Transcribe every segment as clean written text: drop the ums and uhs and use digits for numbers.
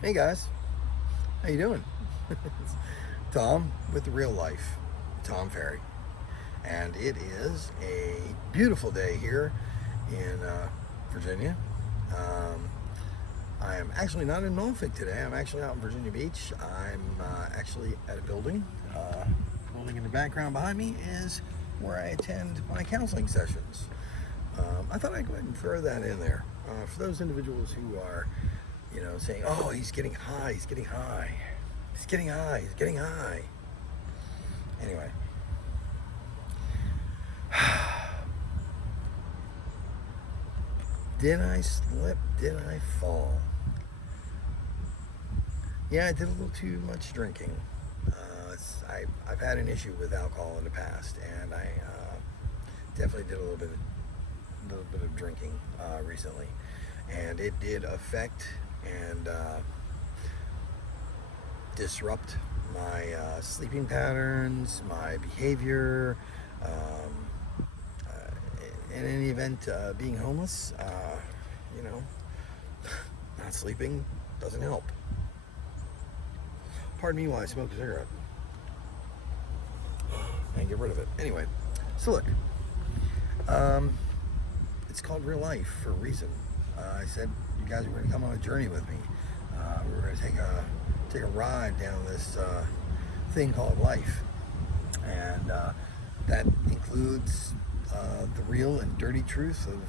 Hey guys, how you doing? It's Tom with the real life, Tom Ferry, and it is a beautiful day here in Virginia. Um, I am actually not in Norfolk today. I'm actually out in Virginia Beach. I'm actually at a building. Building in the background behind me is where I attend my counseling sessions. I thought I'd go ahead and throw that in there for those individuals who are, saying, "Oh, he's getting high. He's getting high. He's getting high. He's getting high." Anyway, did I slip? Did I fall? Yeah, I did a little too much drinking. I've had an issue with alcohol in the past, and I definitely did a little bit of drinking recently, and it did affect and disrupt my sleeping patterns, my behavior. In any event, being homeless, you know, not sleeping doesn't help. Pardon me while I smoke a cigarette and get rid of it. Anyway, so look, um, it's called real life for a reason. I said you guys were going to come on a journey with me. We were going to take a ride down this thing called life, and that includes the real and dirty truth of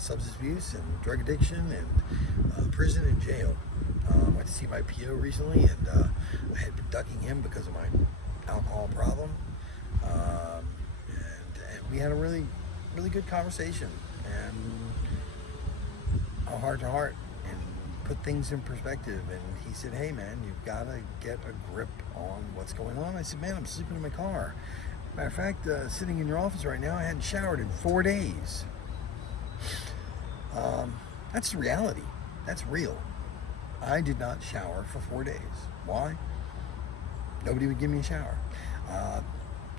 substance abuse and drug addiction and prison and jail. I went to see my PO recently, and I had been ducking him because of my alcohol problem, and we had a really good conversation and a heart to heart, and put things in perspective. And he said, "Hey man, you've got to get a grip on what's going on." I said, "Man, I'm sleeping in my car. Matter of fact, sitting in your office right now, I hadn't showered in 4 days." That's reality. That's real. I did not shower for 4 days. Why? Nobody would give me a shower.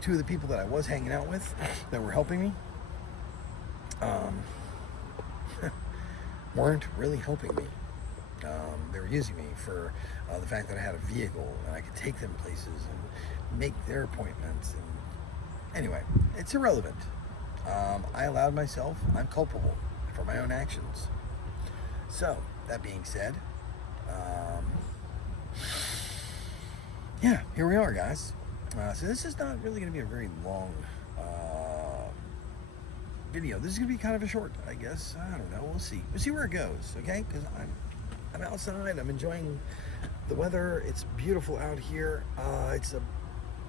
Two of the people that I was hanging out with that were helping me um, weren't really helping me. They were using me for the fact that I had a vehicle and I could take them places and make their appointments. And anyway, it's irrelevant. I allowed myself, I'm culpable for my own actions. So, that being said, yeah, here we are, guys. So this is not really going to be a very long video. This is going to be kind of a short, I guess. I don't know. We'll see. We'll see where it goes, okay? Because I'm outside. I'm enjoying the weather. It's beautiful out here. It's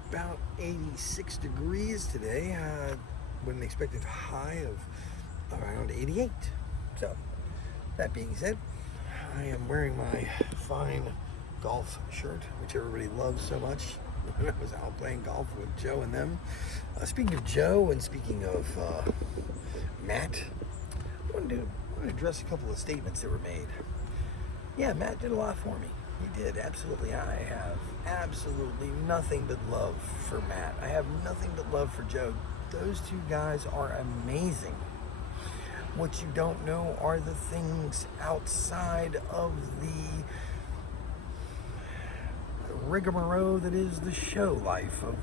about 86 degrees today. With an expected high of around 88. So, that being said, I am wearing my fine golf shirt, which everybody loves so much. When I was out playing golf with Joe and them. Speaking of Joe and speaking of Matt, I want to address a couple of statements that were made. Yeah, Matt did a lot for me. He did, absolutely. I have absolutely nothing but love for Matt. I have nothing but love for Joe. Those two guys are amazing. What you don't know are the things outside of the rigmarole that is the show life of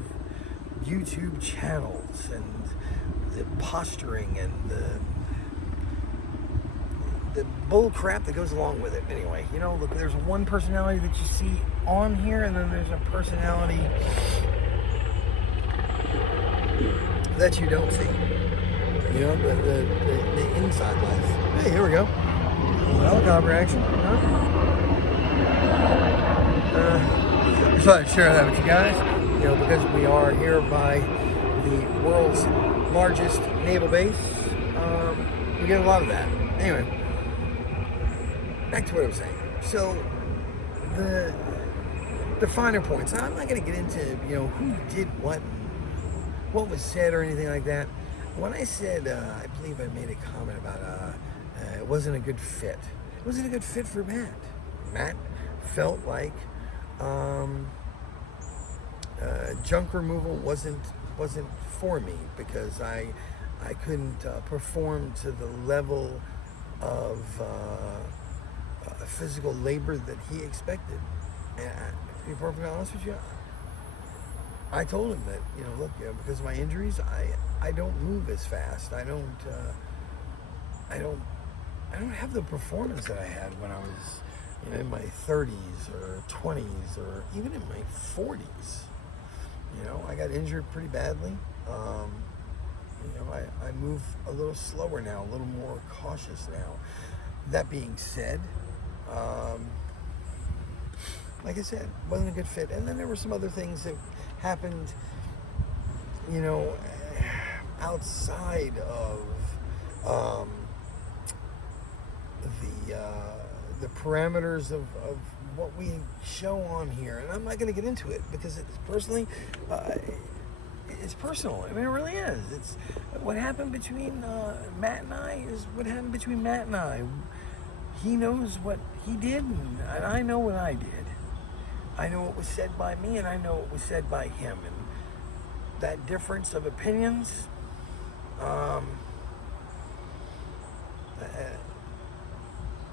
YouTube channels, and the posturing and the bull crap that goes along with it. Anyway, look, there's one personality that you see on here, and then there's a personality that you don't see. The inside life. Hey, here we go. Helicopter action. Just thought I'd share that with you guys. Because we are here by the world's largest naval base. We get a lot of that. Anyway, back to what I was saying. So, the finer points. I'm not going to get into who did what was said or anything like that. When I said, I believe I made a comment about it wasn't a good fit. It wasn't a good fit for Matt. Matt felt like junk removal wasn't for me, because I couldn't perform to the level of physical labor that he expected. And to be perfectly honest with you, I told him that, look, because of my injuries, I don't move as fast. I don't I don't have the performance that I had when I was in my 30s or 20s or even in my 40s. I got injured pretty badly. I move a little slower now, a little more cautious now. That being said, like I said, wasn't a good fit. And then there were some other things that happened, you know, outside of the parameters of what we show on here. And I'm not going to get into it because it's personally, it's personal. I mean, it really is. It's what happened between Matt and I is what happened between Matt and I. He knows what he did, and I know what I did. I know what was said by me, and I know what was said by him. And that difference of opinions,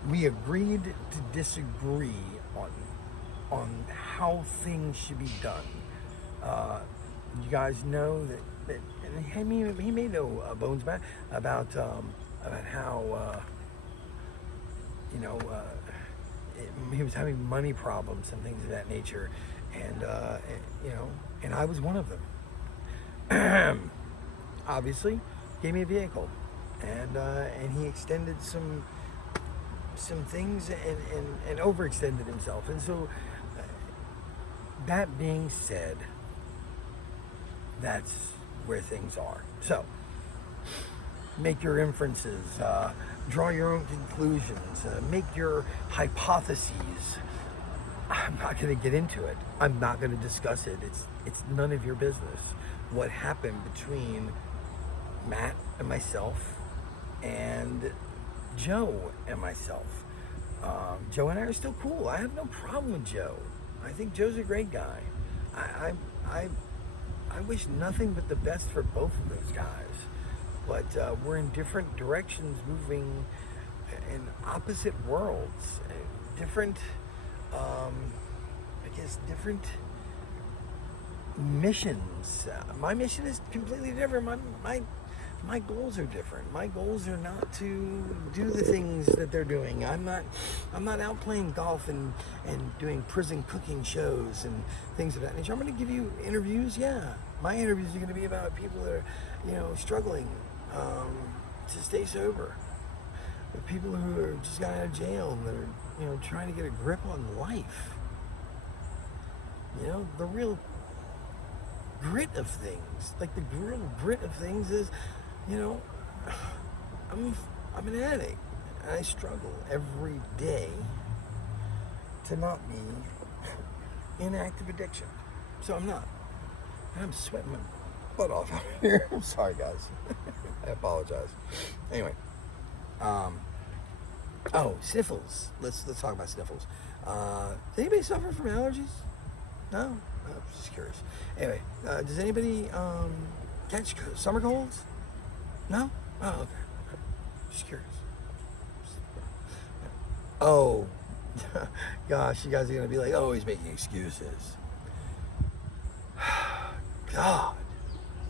we agreed to disagree on how things should be done. You guys know that and he made no bones about how he was having money problems and things of that nature, and I was one of them. Obviously, gave me a vehicle, and he extended some things and overextended himself. And so, that being said, that's where things are. So, make your inferences, draw your own conclusions, make your hypotheses. I'm not going to get into it. I'm not going to discuss it. It's none of your business. What happened between Matt and myself and Joe and myself. Joe and I are still cool. I have no problem with Joe. I think Joe's a great guy. I wish nothing but the best for both of those guys. But we're in different directions, moving in opposite worlds, different different missions. My mission is completely different. My goals are different. My goals are not to do the things that they're doing. I'm not out playing golf and doing prison cooking shows and things of that nature. I'm going to give you interviews. Yeah, my interviews are going to be about people that are struggling to stay sober. With people who are just got out of jail and that are trying to get a grip on life. The real grit of things. Like the real grit of things is, I'm an addict, and I struggle every day to not be in active addiction. So I'm not. I'm sweating my butt off out here. I'm sorry, guys. I apologize. Anyway, sniffles. Let's talk about sniffles. Does anybody suffer from allergies? No? I'm just curious. Anyway, does anybody catch summer colds? No? Oh, okay. Just curious. Oh, gosh, you guys are going to be like, oh, he's making excuses. God,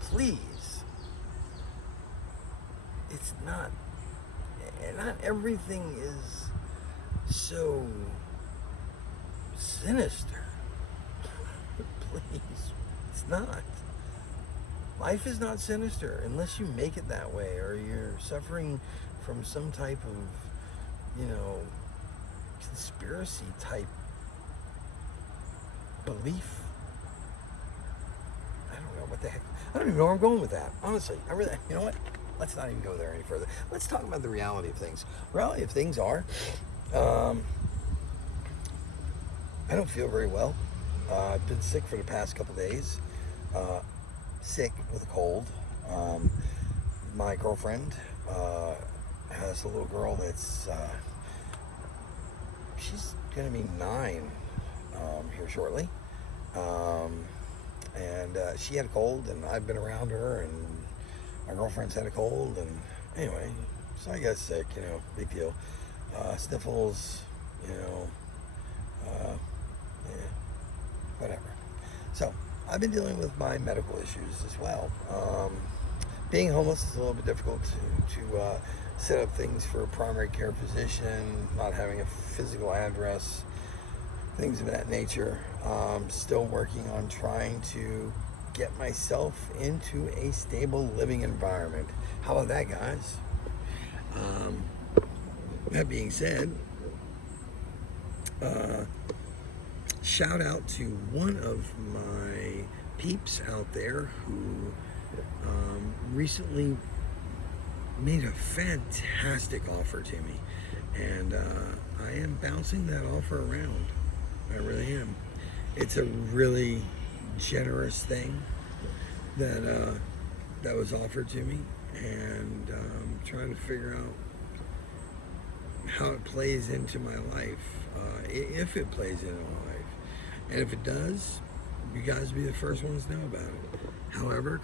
please. It's not everything is so sinister. Please, it's not. Life is not sinister unless you make it that way, or you're suffering from some type of, conspiracy type belief. I don't know what the heck. I don't even know where I'm going with that. Honestly, you know what? Let's not even go there any further. Let's talk about the reality of things. Reality of things are, I don't feel very well. I've been sick for the past couple days. Sick with a cold. My girlfriend has a little girl that's she's gonna be 9 here shortly, and she had a cold, and I've been around her, and my girlfriend's had a cold, and anyway, so I got sick. Big deal. Sniffles, you know, yeah, whatever. So I've been dealing with my medical issues as well. Being homeless is a little bit difficult to set up things for a primary care physician, not having a physical address, things of that nature. Still working on trying to get myself into a stable living environment. How about that, guys? Um, that being said, uh, shout out to one of my peeps out there who recently made a fantastic offer to me, and I am bouncing that offer around. I really am. It's a really generous thing that was offered to me, and trying to figure out how it plays into my life, if it plays into my life, and if it does, you guys will be the first ones to know about it. However,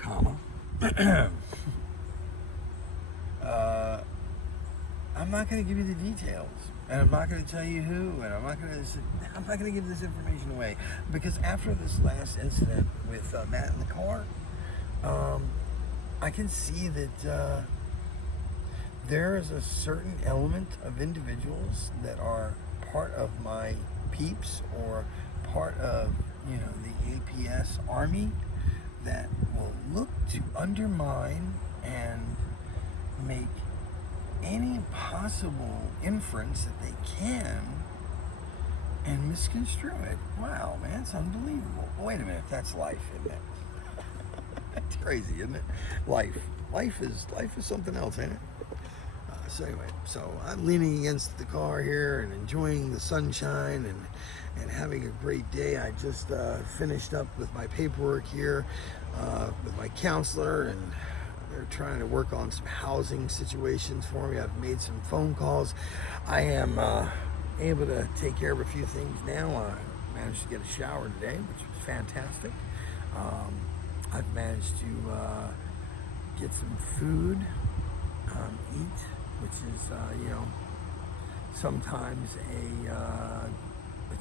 I'm not going to give you the details, and I'm not going to tell you who, and I'm not going to give this information away, because after this last incident with Matt in the car, I can see that there is a certain element of individuals that are part of my peeps or part of, you know, the APS army that will look to undermine and make any possible inference that they can and misconstrue it. Wow, man, it's unbelievable. Wait a minute, that's life, isn't it? That's crazy, isn't it? Life is something else, ain't it? So anyway, so I'm leaning against the car here and enjoying the sunshine and having a great day. I just finished up with my paperwork here with my counselor, and they're trying to work on some housing situations for me. I've made some phone calls. I am able to take care of a few things now. I managed to get a shower today, which was fantastic. I've managed to get some food, eat, which is, you know, sometimes a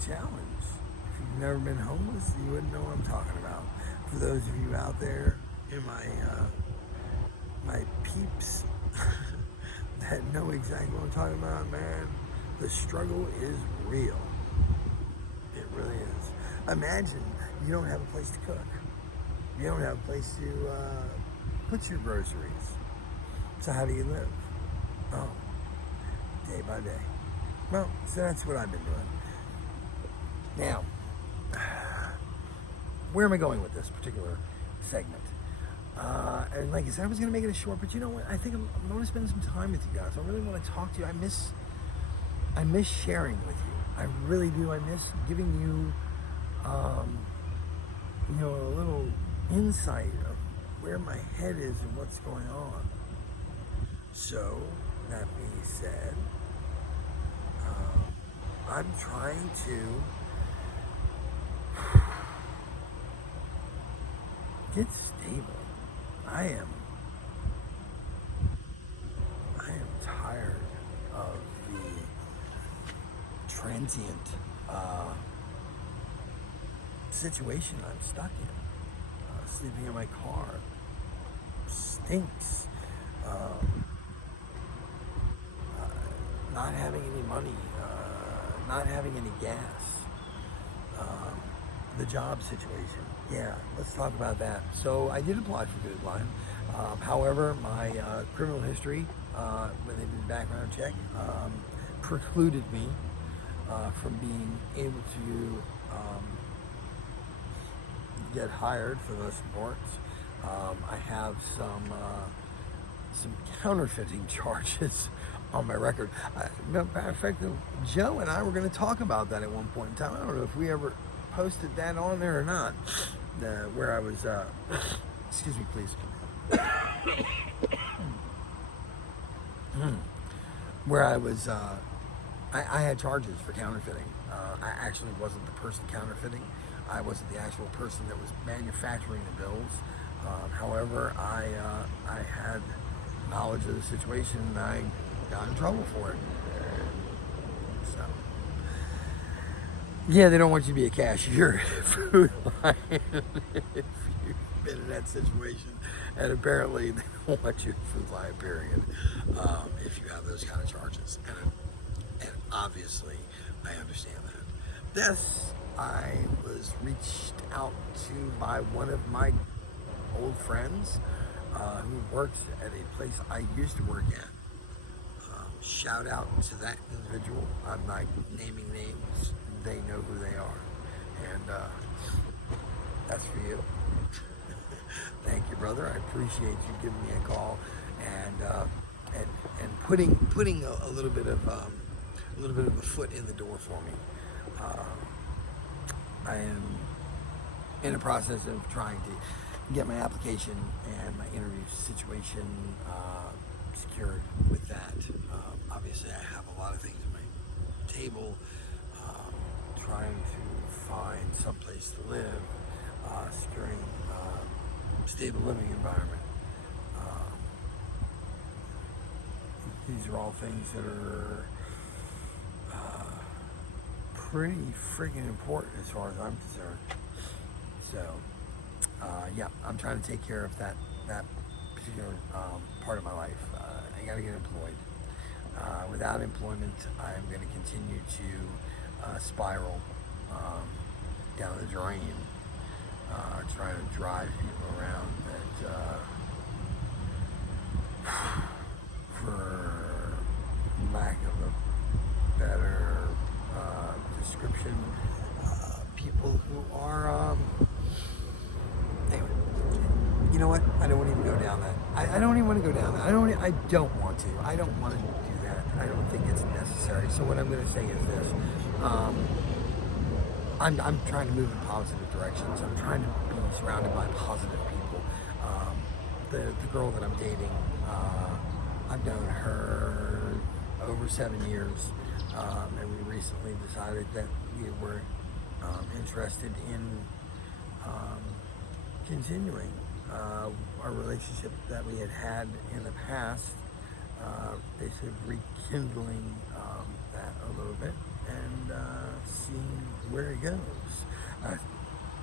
challenge. If you've never been homeless, you wouldn't know what I'm talking about. For those of you out there in my peeps that know exactly what I'm talking about, man, the struggle is real. It really is. Imagine you don't have a place to cook. You don't have a place to put your groceries. So how do you live? Oh, day by day. Well, so that's what I've been doing. Now, where am I going with this particular segment? And like I said, I was going to make it a short, but you know what? I think I'm going to spend some time with you guys. I really want to talk to you. I miss sharing with you. I really do. I miss giving you, you know, a little insight of where my head is and what's going on. So, that being said, I'm trying to get stable. I am tired of the transient situation I'm stuck in. Sleeping in my car stinks. Not having any money, not having any gas, the job situation. Yeah, let's talk about that. So I did apply for Good Line. However, my criminal history, when they did a background check, precluded me from being able to get hired for those supports. I have some counterfeiting charges on my record. Matter of fact, Joe and I were going to talk about that at one point in time. I don't know if we ever posted that on there or not. Where I was, excuse me, please. Where I was, I had charges for counterfeiting. I actually wasn't the person counterfeiting. I wasn't the actual person that was manufacturing the bills. However, I had knowledge of the situation, and I got in trouble for it. So, Yeah, they don't want you to be a cashier at Food Lion if you've been in that situation. And apparently they don't want you at Food Lion, period, if you have those kind of charges. And obviously, I understand that. This, I was reached out to by one of my old friends who works at a place I used to work at. Shout out to that individual. I'm not naming names. They know who they are. And that's for you. Thank you, brother. I appreciate you giving me a call and putting a little bit of a foot in the door for me. I am in the process of trying to get my application and my interview situation secured with that. Obviously, I have a lot of things on my table, trying to find someplace to live, securing a stable living environment. These are all things that are pretty friggin' important as far as I'm concerned. So, yeah, I'm trying to take care of that particular part of my life. I got to get employed. Without employment, I'm going to continue to spiral down the drain, trying to drive people around that, for lack of a better description, people who are, anyway, you know what? I don't want to even go down that. I don't even want to go down that. I don't want to. I don't want to do that. I don't think it's necessary. So what I'm going to say is this. I'm trying to move in positive directions. I'm trying to be surrounded by positive people. The girl that I'm dating, I've known her over 7 years, and we recently decided that we were interested in continuing our relationship that we had in the past, basically rekindling that a little bit and seeing where it goes,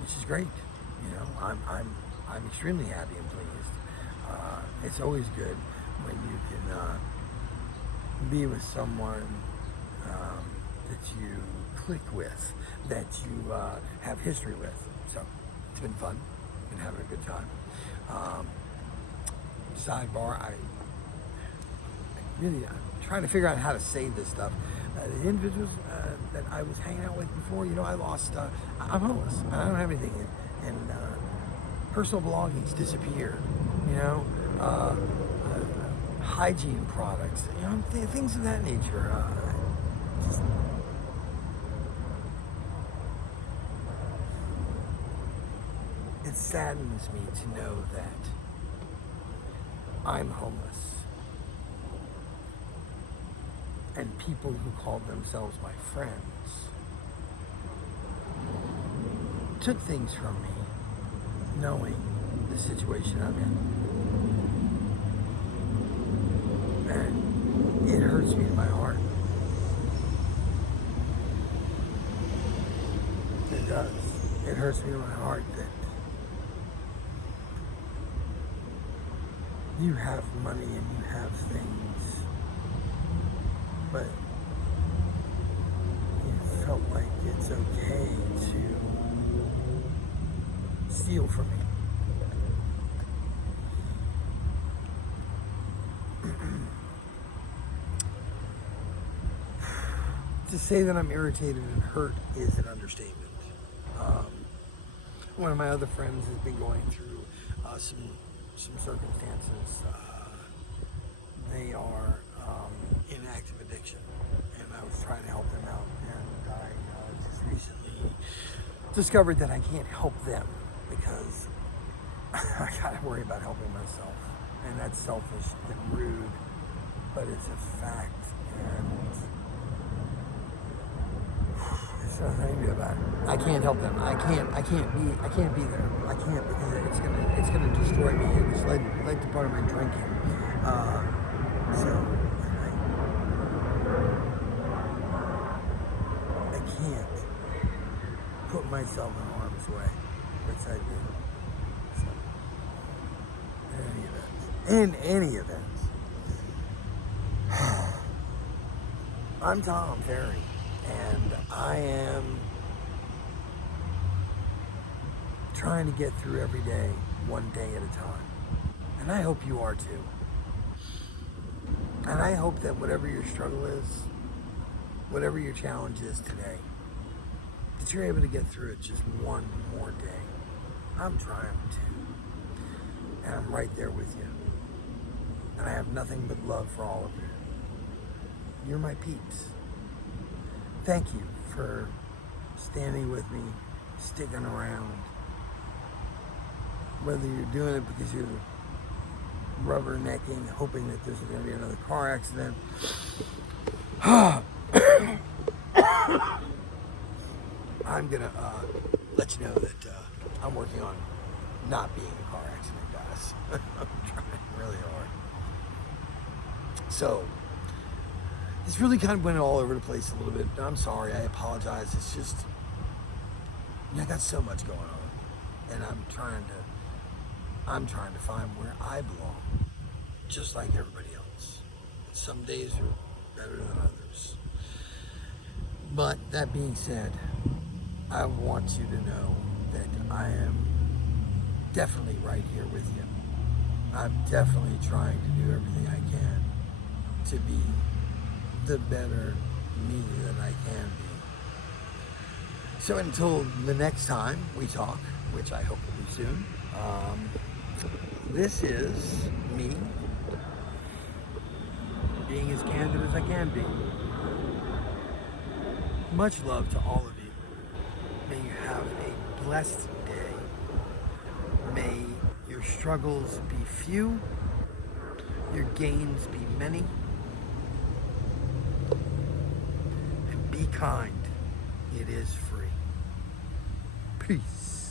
which is great. You know, I'm extremely happy and pleased. It's always good when you can be with someone that you click with, that you have history with. So it's been fun. Been having a good time. Sidebar, I'm trying to figure out how to say this stuff. The individuals that I was hanging out with before, you know, I'm homeless. I don't have anything, and personal belongings disappeared. You know, hygiene products, you know, things of that nature. It saddens me to know that I'm homeless, and people who called themselves my friends took things from me knowing the situation I'm in. And it hurts me in my heart. It does. It hurts me in my heart that you have money and you have things, but you felt like it's okay to steal from me. To say that I'm irritated and hurt is an understatement. One of my other friends has been going through some circumstances. They are in active addiction, and I was trying to help them out, and I just recently discovered that I can't help them because I gotta worry about helping myself, and that's selfish and rude, but it's a fact, and there's nothing I can do about it. I can't help them. I can't be there. I can't, because it's gonna destroy me. It's like the part of my drinking. So I can't. myself in harm's way, which I do. So, in any event, I'm Tom Ferry, and I am trying to get through every day, one day at a time. And I hope you are too. And I hope that whatever your struggle is, whatever your challenge is today, that you're able to get through it just one more day. I'm trying to. And I'm right there with you. And I have nothing but love for all of you. You're my peeps. Thank you for standing with me, sticking around. Whether you're doing it because you're rubbernecking, hoping that there's going to be another car accident. I'm going to let you know that I'm working on not being a car accident, guys. I'm trying really hard. So, this really kind of went all over the place a little bit. I'm sorry, I apologize. It's just, I got so much going on. And I'm trying to find where I belong, just like everybody else. Some days are better than others. But that being said, I want you to know that I am definitely right here with you. I'm definitely trying to do everything I can to be the better me that I can be. So until the next time we talk, which I hope will be soon, this is me being as candid as I can be. Much love to all of you. May you have a blessed day. May your struggles be few, your gains be many, and be kind. It is free. Peace.